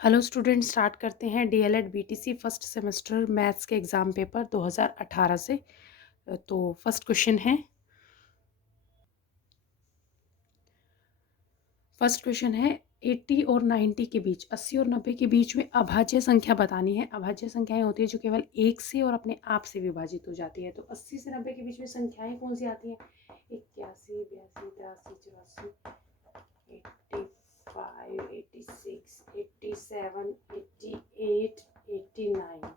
Hello student, start करते हैं DElEd BTC first semester maths के एग्ज़ाम पेपर 2018 से। तो फर्स्ट क्वेश्चन है 80 और 90 के बीच, 80 और 90 के बीच में अभाज्य संख्या बतानी है। अभाज्य संख्याएं होती है जो केवल एक से और अपने आप से विभाजित हो जाती है। तो 80 से 90 के बीच में संख्याएं कौन सी आती हैं? 81, 82, 83, 84, 85, 86, 87, 88, 89।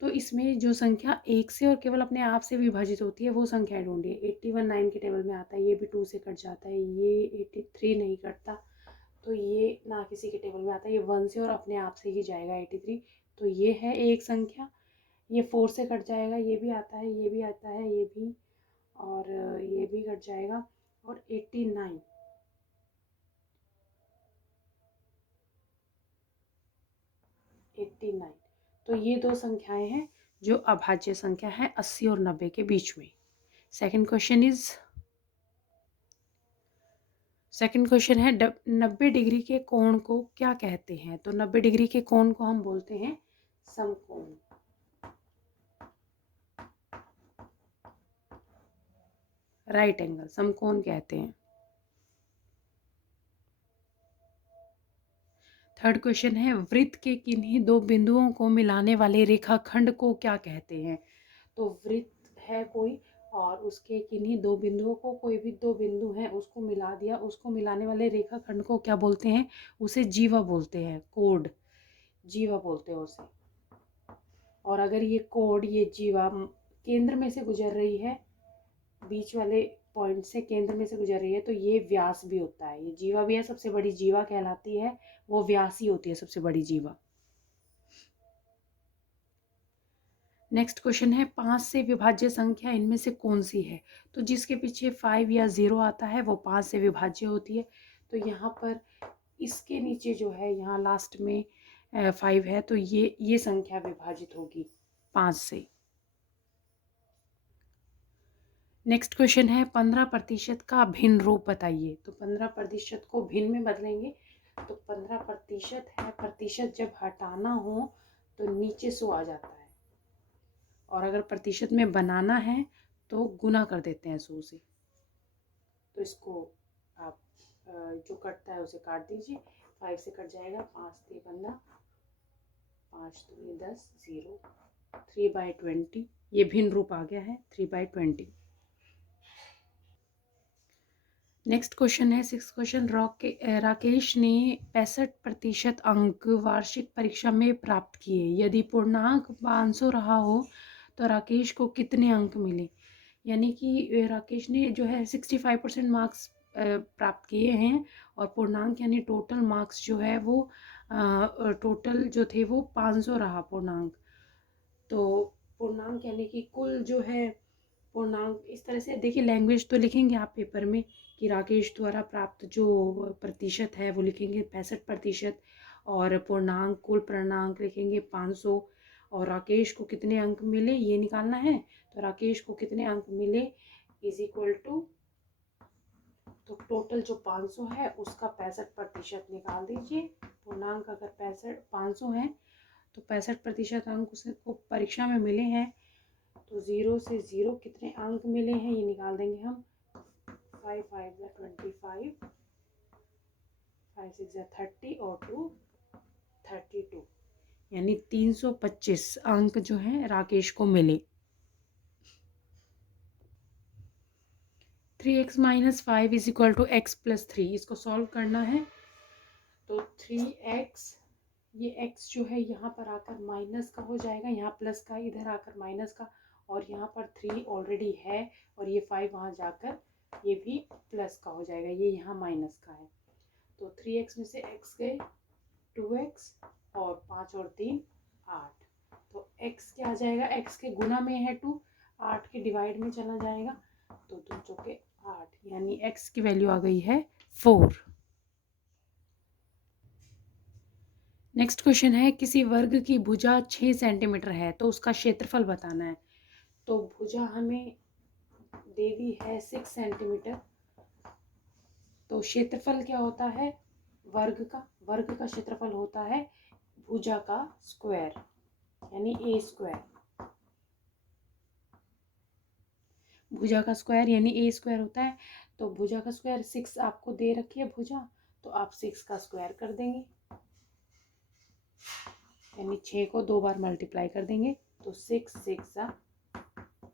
तो इसमें जो संख्या एक से और केवल अपने आप से विभाजित होती है वो संख्या ढूंढिए। 81 9 के टेबल में आता है, ये भी 2 से कट जाता है, ये 83 नहीं कटता, तो ये ना किसी के टेबल में आता है, ये 1 से और अपने आप से ही जाएगा 83। तो ये है एक संख्या। ये 4 से कट जाएगा, ये भी आता है, ये भी आता है, ये भी, और ये भी कट जाएगा। और 89, तो ये दो संख्याएं हैं जो अभाज्य संख्या है 80 और 90 के बीच में। सेकंड क्वेश्चन है 90 डिग्री के कोण को क्या कहते हैं? तो 90 डिग्री के कोण को हम बोलते हैं समकोण। राइट एंगल समकोण कहते हैं। थर्ड क्वेश्चन है वृत्त के किन्हीं दो बिंदुओं को मिलाने वाले रेखाखंड को क्या कहते हैं? तो वृत्त है कोई और उसके किन्हीं दो बिंदुओं को, कोई भी दो बिंदु हैं उसको मिला दिया, उसको मिलाने वाले रेखाखंड को क्या बोलते हैं? उसे जीवा बोलते हैं, कोड जीवा बोलते हैं उसे। और अगर ये कोड, ये जीवा केंद्र में से गुजर रही है, बीच वाले पॉइंट से केंद्र में से गुजर रही है, तो ये व्यास भी होता है। ये जीवा भी है, सबसे बड़ी जीवा कहलाती है, वो व्यास ही होती है सबसे बड़ी जीवा। नेक्स्ट क्वेश्चन है 5 से विभाज्य संख्या इनमें से कौन सी है? तो जिसके पीछे 5 या 0 आता है वो 5 से विभाज्य होती है। तो यहाँ पर इसके नीचे जो है, यहाँ लास्ट में 5 है, तो ये संख्या विभाजित होगी 5 से। नेक्स्ट क्वेश्चन है 15% का भिन्न रूप बताइए। तो 15% को भिन्न में बदलेंगे, तो 15% है, प्रतिशत जब हटाना हो तो नीचे 100 आ जाता है, और अगर प्रतिशत में बनाना है तो गुना कर देते हैं 100 से। तो इसको आप जो कटता है उसे काट दीजिए। 5 से कट जाएगा, 5 3 15, 5 2 10, 0, 3/20। ये भिन्न रूप आ गया है 3/20। नेक्स्ट क्वेश्चन है 6 क्वेश्चन। राकेश ने 65% अंक वार्षिक परीक्षा में प्राप्त किए। यदि पूर्णांक 500 रहा हो तो राकेश को कितने अंक मिले? यानी कि राकेश ने जो है 65% मार्क्स प्राप्त किए हैं, और पूर्णांक यानी टोटल मार्क्स जो है वो टोटल जो थे वो 500 रहा पूर्णांक। तो पूर्णांक यानी कि कुल जो है पूर्णांक, इस तरह से देखिए, लैंग्वेज तो लिखेंगे आप पेपर में कि राकेश द्वारा प्राप्त जो प्रतिशत है वो लिखेंगे 65%, और पूर्णांक कुल पूर्णांक लिखेंगे 500, और राकेश को कितने अंक मिले ये निकालना है। तो राकेश को कितने अंक मिले इज इक्वल टू, तो टोटल जो 500 है उसका 65% निकाल दीजिए। पूर्णांक अगर 500 है तो 65% अंक उसको परीक्षा में मिले हैं, तो 0 से 0 कितने अंक मिले हैं ये निकाल देंगे हम। 5 5 25, 5 6 30 और 2 32, यानी 325 अंक जो है राकेश को मिले। 3x - 5 is equal to x + 3, इसको सॉल्व करना है। तो 3x, ये x जो है यहाँ पर आकर माइनस का हो जाएगा, यहाँ प्लस का, इधर आकर माइनस का, और यहाँ पर 3 ऑलरेडी है, और ये 5 वहाँ जाकर ये भी प्लस का हो जाएगा, ये यहाँ माइनस का है। तो 3x में से x गए 2x, और 5 और 3 8। तो x क्या आ जाएगा? x के गुना में है 2, 8 के डिवाइड में चला जाएगा, तो 2 चौके 8, यानी x की वैल्यू आ गई है 4। नेक्स्ट क्वेश्चन है किसी वर्ग की भुजा 6 सेंटीमीटर है तो उसका क्षेत्रफल बताना है। तो भुजा हमें दे दी है 6 सेंटीमीटर, तो क्षेत्रफल क्या होता है? वर्ग का क्षेत्रफल होता है भुजा का स्क्वायर यानी ए स्क्वायर। भुजा का स्क्वायर यानी ए स्क्वायर होता है। तो भुजा का स्क्वायर 6 आपको दे रखी है भुजा, तो आप 6 का स्क्वायर कर देंगे यानी 6 को 2 बार मल्टीप्लाई कर देंगे तो 6 6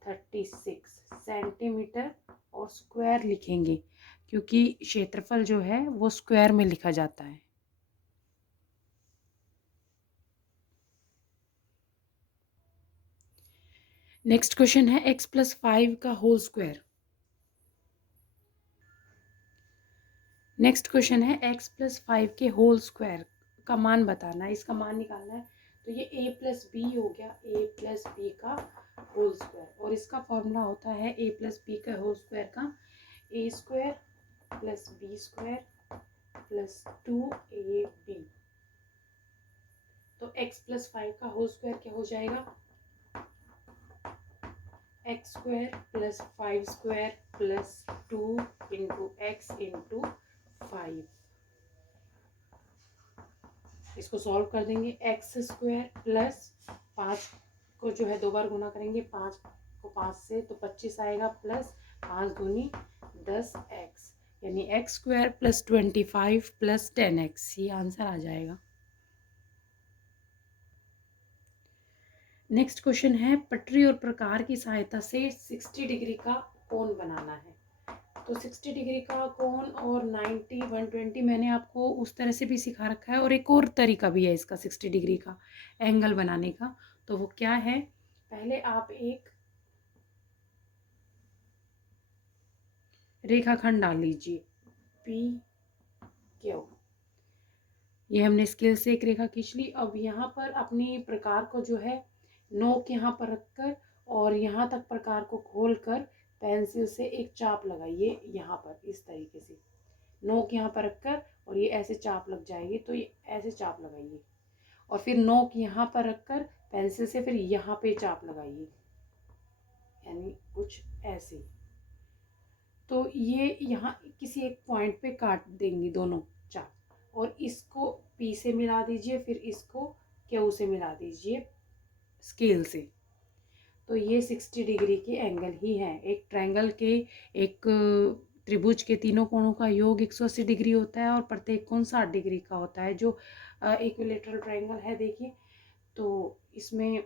36 सेंटीमीटर और स्क्वायर लिखेंगे क्योंकि क्षेत्रफल जो है वो स्क्वायर में लिखा जाता है। नेक्स्ट क्वेश्चन है x+5 का होल स्क्वायर। नेक्स्ट क्वेश्चन है x+5 के होल स्क्वायर का मान बताना है, इसका मान निकालना है। तो ये a+b हो गया, a+b का होल स्क्वायर, और इसका फॉर्मूला होता है a+b का होल स्क्वायर का a square plus b square plus 2ab। तो x+5 का होल स्क्वायर क्या हो जाएगा, x square plus 5 square plus 2 into x into 5। इसको सॉल्व कर देंगे। एक्स स्क्वायर प्लस 5 को जो है 2 बार गुना करेंगे, 5 को 5 से तो 25 आएगा, प्लस 5 दूनी 10 एक्स यानी x square plus 25 plus 10 x, ये आंसर आ जाएगा। नेक्स्ट क्वेश्चन है पटरी और प्रकार की सहायता से 60 डिग्री का कोण बनाना है। तो 60 डिग्री का कोण और 90 120 मैंने आपको उस तरह से भी सिखा रखा है, और एक और तरीका भी है इसका 60 डिग्री का एंगल बनाने का। तो वो क्या है, पहले आप एक रेखाखंड डाल लीजिए पी क्यू, ये हमने स्केल से एक रेखा खींच ली। अब यहाँ पर अपनी प्रकार को जो है नोक यहाँ पर रखकर और यहाँ तक प्रकार को खोलकर पेंसिल से एक चाप लगाइए यहाँ पर, इस तरीके से नोक यहाँ पर रखकर और ये ऐसे चाप लग जाएगी, तो ये ऐसे चाप लगाइए और फिर नोक यहाँ पर रखकर पेंसिल से फिर यहाँ पे चाप लगाइए, यानी कुछ ऐसे। तो ये यहाँ किसी एक पॉइंट पे काट देंगी दोनों चाप, और इसको पी से मिला दीजिए, फिर इसको क्यू से मिला दीजिए स्केल से। तो ये 60 डिग्री के एंगल ही है। एक ट्रायंगल के, एक त्रिभुज के तीनों कोणों का योग 180 डिग्री होता है और प्रत्येक कोण 60 डिग्री का होता है। जो इक्विलेटरल ट्रायंगल है देखिए, तो इसमें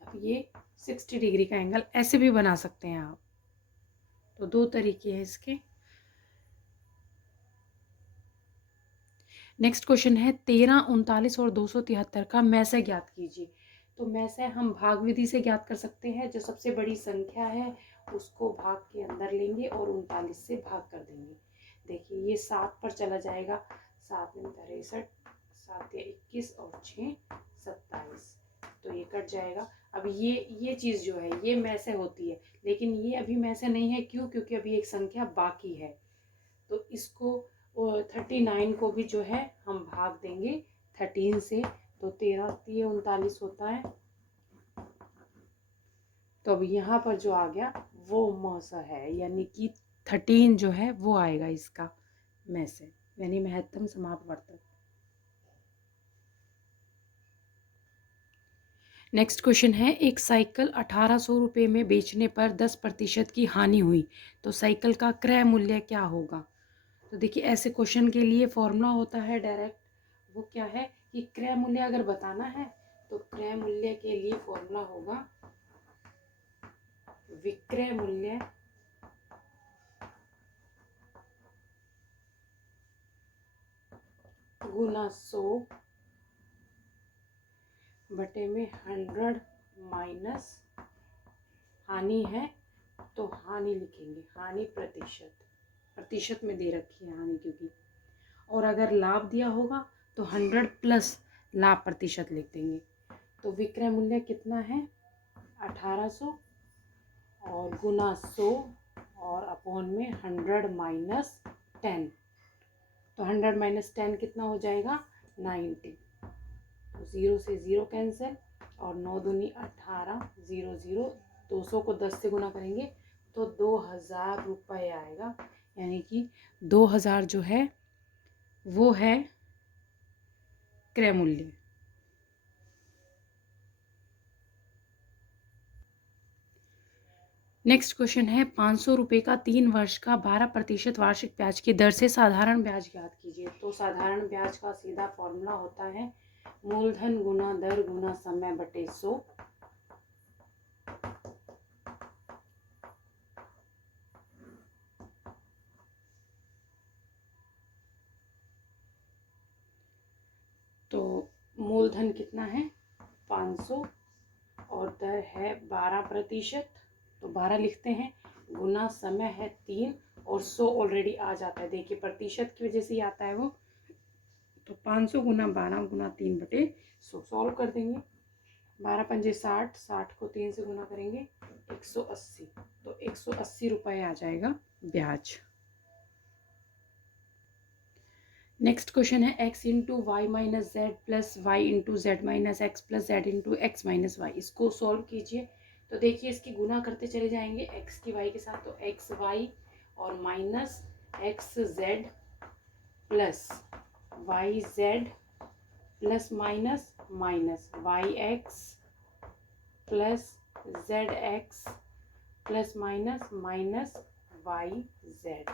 अब ये 60 डिग्री का एंगल ऐसे भी बना सकते हैं आप। तो दो तरीके हैं इसके। नेक्स्ट क्वेश्चन है 13, 39 और 273 का मैसे ज्ञात कीजिए। तो मैसे हम भाग विधि से ज्ञात कर सकते हैं। जो सबसे बड़ी संख्या है उसको भाग के अंदर लेंगे और 39 से भाग कर देंगे। देखिए ये 7 पर चला जाएगा, 7 में 63, 7 या 21 और 6 27, तो ये कट जाएगा। अब ये चीज़ जो है ये मैसे होती है, लेकिन ये अभी मैसे नहीं है, क्यों, क्योंकि अभी एक संख्या बाकी है। तो इसको 39 को भी जो है हम भाग देंगे 13 से, तो 13 39 होता है। तो अब यहाँ पर जो आ गया वो मस है, यानी कि 13 जो है वो आएगा इसका में से, यानी महत्तम समापवर्तक। नेक्स्ट क्वेश्चन है एक साइकिल 1800 रुपये में बेचने पर 10% की हानि हुई, तो साइकिल का क्रय मूल्य क्या होगा। तो देखिए ऐसे क्वेश्चन के लिए फॉर्मूला होता है डायरेक्ट, वो क्या है कि क्रय मूल्य अगर बताना है तो क्रय मूल्य के लिए फॉर्मूला होगा विक्रय मूल्य गुना 100 बटे में 100 माइनस हानि है, तो हानि लिखेंगे, हानि प्रतिशत में दे रखी है हानि क्योंकि, और अगर लाभ दिया होगा तो 100 प्लस लाभ प्रतिशत लिख देंगे। तो विक्रय मूल्य कितना है 1800 और गुना 100 और अपॉन में 100 माइनस 10, तो 100 माइनस 10 कितना हो जाएगा 90, तो 0 से 0 कैंसिल और 9 दूनी 18, 0 0, 200 को 10 से गुना करेंगे तो 2000 रुपये आएगा, यानी कि 2000 जो है वो है क्रय मूल्य। नेक्स्ट क्वेश्चन है 500 रुपये का 3 वर्ष का 12% वार्षिक ब्याज की दर से साधारण ब्याज ज्ञात कीजिए। तो साधारण ब्याज का सीधा फॉर्मूला होता है मूलधन गुना दर गुना समय बटे 100। तो मूलधन कितना है 500 और दर है 12%, तो 12 लिखते हैं, गुना समय है 3 और 100 ऑलरेडी आ जाता है, देखिए प्रतिशत की वजह से ही आता है वो। तो 500 गुना 12 गुना 3 बटे 100 सॉल्व कर देंगे। 12 पंजे 60, 60 को 3 से गुना करेंगे 180, तो 180 रुपये आ जाएगा ब्याज। नेक्स्ट क्वेश्चन है x into Y minus Z plus Y into Z minus X plus Z into X minus Y, इसको सॉल्व कीजिए। तो देखिए इसकी गुना करते चले जाएंगे x की y के साथ, तो एक्स वाई और minus X Z plus Y Z plus minus minus Y X plus Z X plus minus minus Y Z.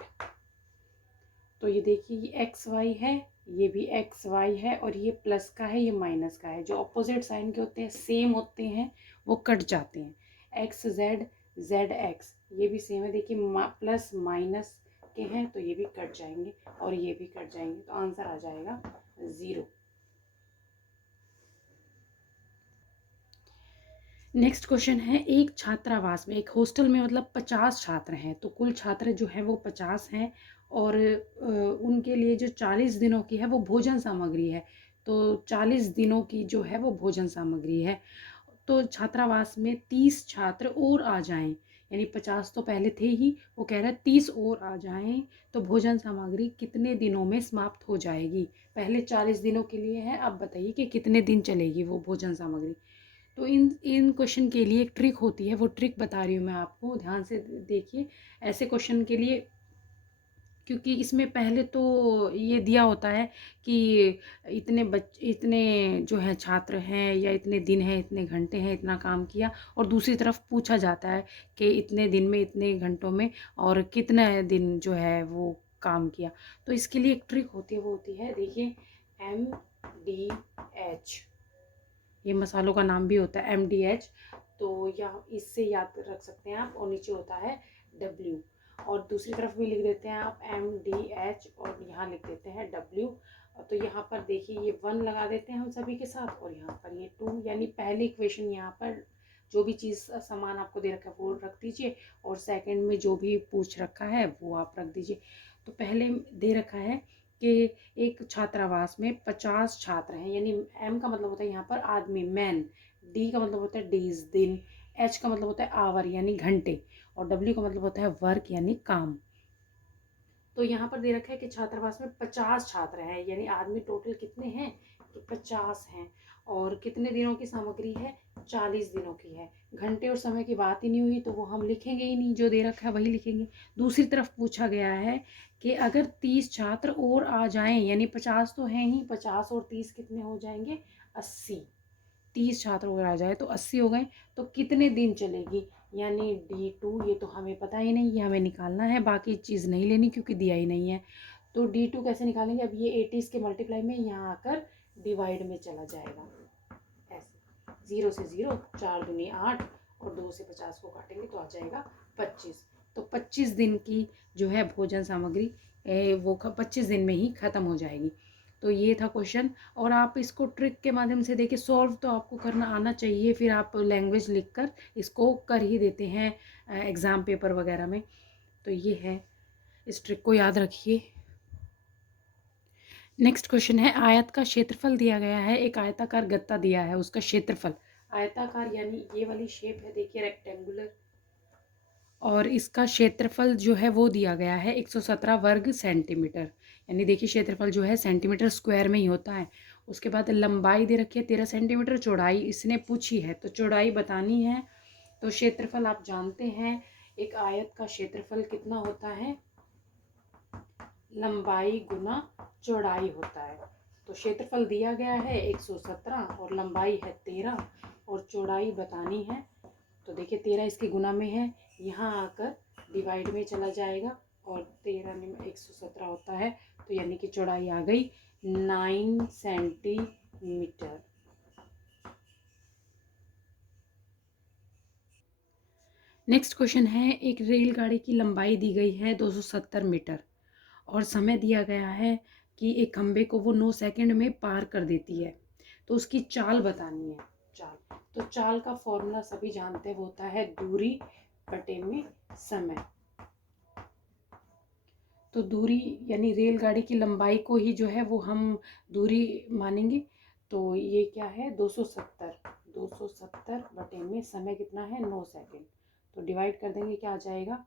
तो ये देखिए ये एक्स वाई है, ये भी एक्स वाई है और ये प्लस का है, ये माइनस का है। जो अपोजिट साइन के होते हैं सेम होते हैं वो कट जाते हैं। एक्स जेड जेड एक्स ये भी सेम है, देखिए प्लस माइनस के हैं तो ये भी कट जाएंगे और ये भी कट जाएंगे, तो आंसर आ जाएगा 0। नेक्स्ट क्वेश्चन है एक छात्रावास में, एक हॉस्टल में मतलब 50 छात्र हैं, तो कुल छात्र जो है वो 50 हैं और उनके लिए जो 40 दिनों की है वो भोजन सामग्री है। तो 40 दिनों की जो है वो भोजन सामग्री है। तो छात्रावास में 30 छात्र और आ जाएं, यानी 50 तो पहले थे ही, वो कह रहा है 30 और आ जाएं तो भोजन सामग्री कितने दिनों में समाप्त हो जाएगी। पहले 40 दिनों के लिए है, अब बताइए कि कितने दिन चलेगी वो भोजन सामग्री। तो इन इन क्वेश्चन के लिए एक ट्रिक होती है, वो ट्रिक बता रही हूँ मैं आपको, ध्यान से देखिए। ऐसे क्वेश्चन के लिए, क्योंकि इसमें पहले तो ये दिया होता है कि इतने जो है छात्र हैं या इतने दिन हैं, इतने घंटे हैं, इतना काम किया, और दूसरी तरफ पूछा जाता है कि इतने दिन में, इतने घंटों में और कितने दिन जो है वो काम किया। तो इसके लिए एक ट्रिक होती है, वो होती है देखिए MDH, ये मसालों का नाम भी होता है MDH। तो या इससे याद रख सकते हैं आप, और नीचे होता है W, और दूसरी तरफ भी लिख देते हैं आप MDH और यहाँ लिख देते हैं W। तो यहाँ पर देखिए ये 1 लगा देते हैं हम सभी के साथ, और यहाँ पर ये 2, यानी पहली इक्वेशन यहाँ पर जो भी चीज़ सामान आपको दे रखा है वो रख दीजिए, और सेकंड में जो भी पूछ रखा है वो आप रख दीजिए। तो पहले दे रखा है कि एक छात्रावास में 50 छात्र हैं, यानी M का मतलब होता है यहाँ पर आदमी मैन, D का मतलब होता है डेज दिन, H का मतलब होता है आवर यानी घंटे, और W का मतलब होता है वर्क यानी काम। तो यहाँ पर दे रखा है कि छात्रावास में 50 छात्र हैं, यानी आदमी टोटल कितने हैं तो 50 हैं, और कितने दिनों की सामग्री है 40 दिनों की है। घंटे और समय की बात ही नहीं हुई तो वो हम लिखेंगे ही नहीं, जो दे रखा है वही लिखेंगे। दूसरी तरफ पूछा गया है कि अगर 30 छात्र और आ जाएं, यानी 50 तो हैं ही, 50 और 30 कितने हो जाएंगे 80, 30 छात्र और आ जाए तो 80 हो गए, तो कितने दिन चलेगी, यानी D2। ये तो हमें पता ही नहीं, ये हमें निकालना है, बाकी चीज़ नहीं लेनी क्योंकि दिया ही नहीं है। तो D2 कैसे निकालेंगे, अब ये 80 के मल्टीप्लाई में यहाँ आकर डिवाइड में चला जाएगा, ऐसे 0 से 0, 4 दूनी 8 और 2 से 50 को काटेंगे तो आ जाएगा 25। तो 25 दिन की जो है भोजन सामग्री वो 25 दिन में ही ख़त्म हो जाएगी। तो ये था क्वेश्चन, और आप इसको ट्रिक के माध्यम से देखिए, सॉल्व तो आपको करना आना चाहिए, फिर आप लैंग्वेज लिखकर इसको कर ही देते हैं एग्ज़ाम पेपर वगैरह में। तो ये है, इस ट्रिक को याद रखिए। नेक्स्ट क्वेश्चन है आयत का क्षेत्रफल दिया गया है, एक आयताकार गत्ता दिया है, उसका क्षेत्रफल, आयताकार यानी ये वाली शेप है देखिए रेक्टेंगुलर, और इसका क्षेत्रफल जो है वो दिया गया है 117 वर्ग सेंटीमीटर, यानी देखिए क्षेत्रफल जो है सेंटीमीटर स्क्वायर में ही होता है। उसके बाद लंबाई दे रखी है 13 सेंटीमीटर, चौड़ाई इसने पूछी है तो चौड़ाई बतानी है। तो क्षेत्रफल आप जानते हैं, एक आयत का क्षेत्रफल कितना होता है लंबाई गुना चौड़ाई होता है। तो क्षेत्रफल दिया गया है 117 और लंबाई है 13 और चौड़ाई बतानी है। तो देखिए 13 इसके गुना में है, यहाँ आकर डिवाइड में चला जाएगा और 13 में 117 होता है, तो यानी कि चौड़ाई आ गई 9 सेंटीमीटर। नेक्स्ट क्वेश्चन है, एक रेलगाड़ी की लंबाई दी गई है 270 मीटर और समय दिया गया है कि एक खंबे को वो 9 सेकंड में पार कर देती है, तो उसकी चाल बतानी है। चाल, तो चाल का फॉर्मूला सभी जानते हैं, वो होता है दूरी बटे में समय। तो दूरी यानी रेलगाड़ी की लंबाई को ही जो है वो हम दूरी मानेंगे। तो ये क्या है 270 बटे में समय कितना है 9 सेकंड। तो डिवाइड कर देंगे, क्या आ जाएगा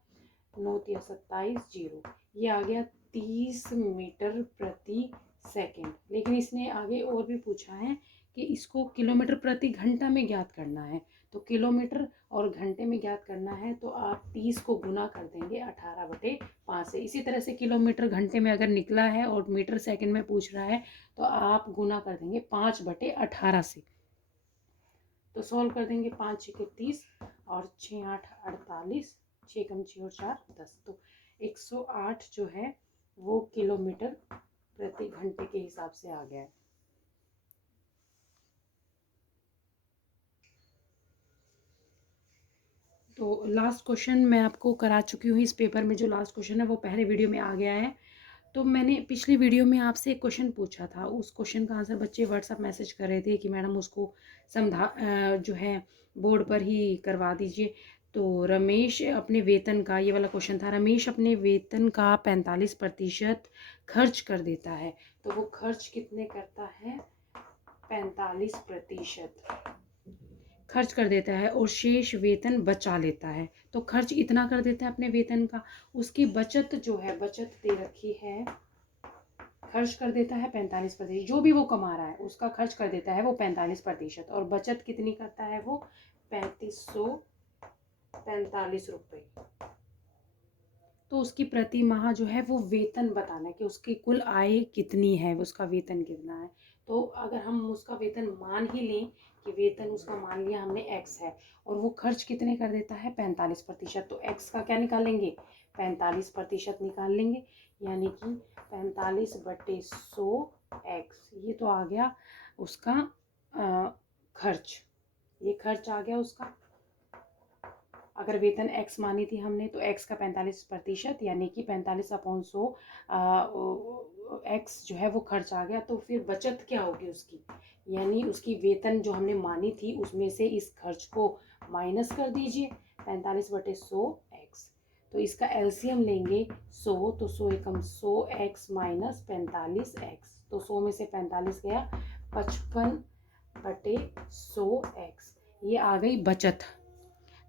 9 तिया 27 जीरो, ये आ गया 30 मीटर प्रति सेकंड। लेकिन इसने आगे और भी पूछा है कि इसको किलोमीटर प्रति घंटा में ज्ञात करना है। तो किलोमीटर और घंटे में ज्ञात करना है तो आप 30 को गुना कर देंगे 18/5 से। इसी तरह से किलोमीटर घंटे में अगर निकला है और मीटर सेकंड में पूछ रहा है तो आप गुना कर देंगे 5/18 से। तो सॉल्व कर देंगे, 5 6 30 और 6 8 48, 6 कम 6 और 4 10। तो 108 जो है वो किलोमीटर प्रति घंटे के हिसाब से आ गया है। तो लास्ट क्वेश्चन मैं आपको करा चुकी हूँ, इस पेपर में जो लास्ट क्वेश्चन है वो पहले वीडियो में आ गया है। तो मैंने पिछली वीडियो में आपसे एक क्वेश्चन पूछा था, उस क्वेश्चन का आंसर बच्चे व्हाट्सअप मैसेज कर रहे थे कि मैडम उसको जो है बोर्ड पर ही करवा दीजिए। तो रमेश अपने वेतन का, ये वाला क्वेश्चन था, रमेश अपने वेतन का 45% खर्च कर देता है, तो वो खर्च कितने करता है 45% खर्च कर देता है और शेष वेतन बचा लेता है। तो खर्च इतना कर देता है अपने वेतन का, उसकी बचत जो है, बचत दे रखी है, खर्च कर देता है 45%, जो भी वो कमा रहा है उसका खर्च कर देता है वो 45%, और बचत कितनी करता है वो 3545 रुपये। तो उसकी प्रति माह जो है वो वेतन बताना है कि उसकी कुल आय कितनी है, उसका वेतन कितना है। तो अगर हम उसका वेतन मान ही लें कि वेतन उसका मान लिया हमने x है और वो खर्च कितने कर देता है 45%, तो x का क्या निकालेंगे 45% निकाल लेंगे, यानी कि 45/100x, ये तो आ गया उसका खर्च, ये खर्च आ गया उसका। अगर वेतन x मानी थी हमने तो x का 45% यानी कि 45/100 x जो है वो खर्च आ गया। तो फिर बचत क्या होगी उसकी, यानी उसकी वेतन जो हमने मानी थी उसमें से इस खर्च को माइनस कर दीजिए 45/100x। तो इसका एलसीएम लेंगे 100, तो 100 एकम 100x माइनस 45x, तो 100 में से 45 गया 55/100x, ये आ गई बचत।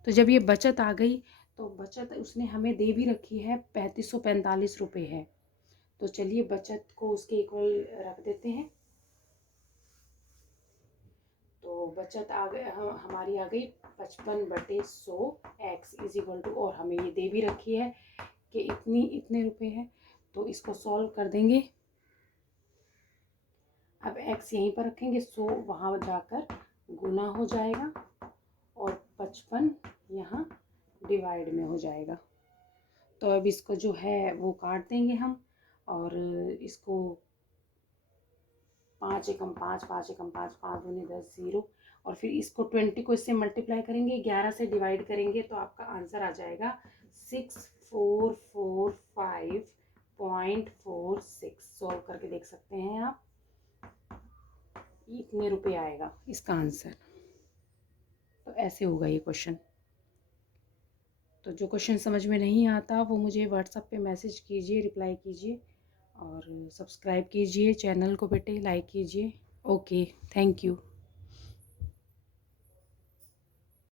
तो जब ये बचत आ गई तो बचत उसने हमें दे भी रखी है 3545 रुपये है। तो चलिए बचत को उसके इक्वल रख देते हैं। तो बचत आ गई हमारी आ गई 55/100x इज इक्वल टू, और हमें ये दे भी रखी है कि इतने रुपए है। तो इसको सॉल्व कर देंगे, अब x यहीं पर रखेंगे, 100 वहाँ जाकर गुना हो जाएगा और 55 यहाँ डिवाइड में हो जाएगा। तो अब इसको जो है वो काट देंगे हम, और इसको 5 एकम 5, 5 एकम 5, 5 दूनी 10, 0, और फिर इसको 20 को इससे मल्टीप्लाई करेंगे, 11 से डिवाइड करेंगे तो आपका आंसर आ जाएगा 6445.46। सॉल्व करके देख सकते हैं आप, इतने रुपए आएगा इसका आंसर। तो ऐसे होगा ये क्वेश्चन। तो जो क्वेश्चन समझ में नहीं आता वो मुझे व्हाट्सएप पे मैसेज कीजिए, रिप्लाई कीजिए, और सब्सक्राइब कीजिए चैनल को बेटे, लाइक कीजिए। Okay, thank you.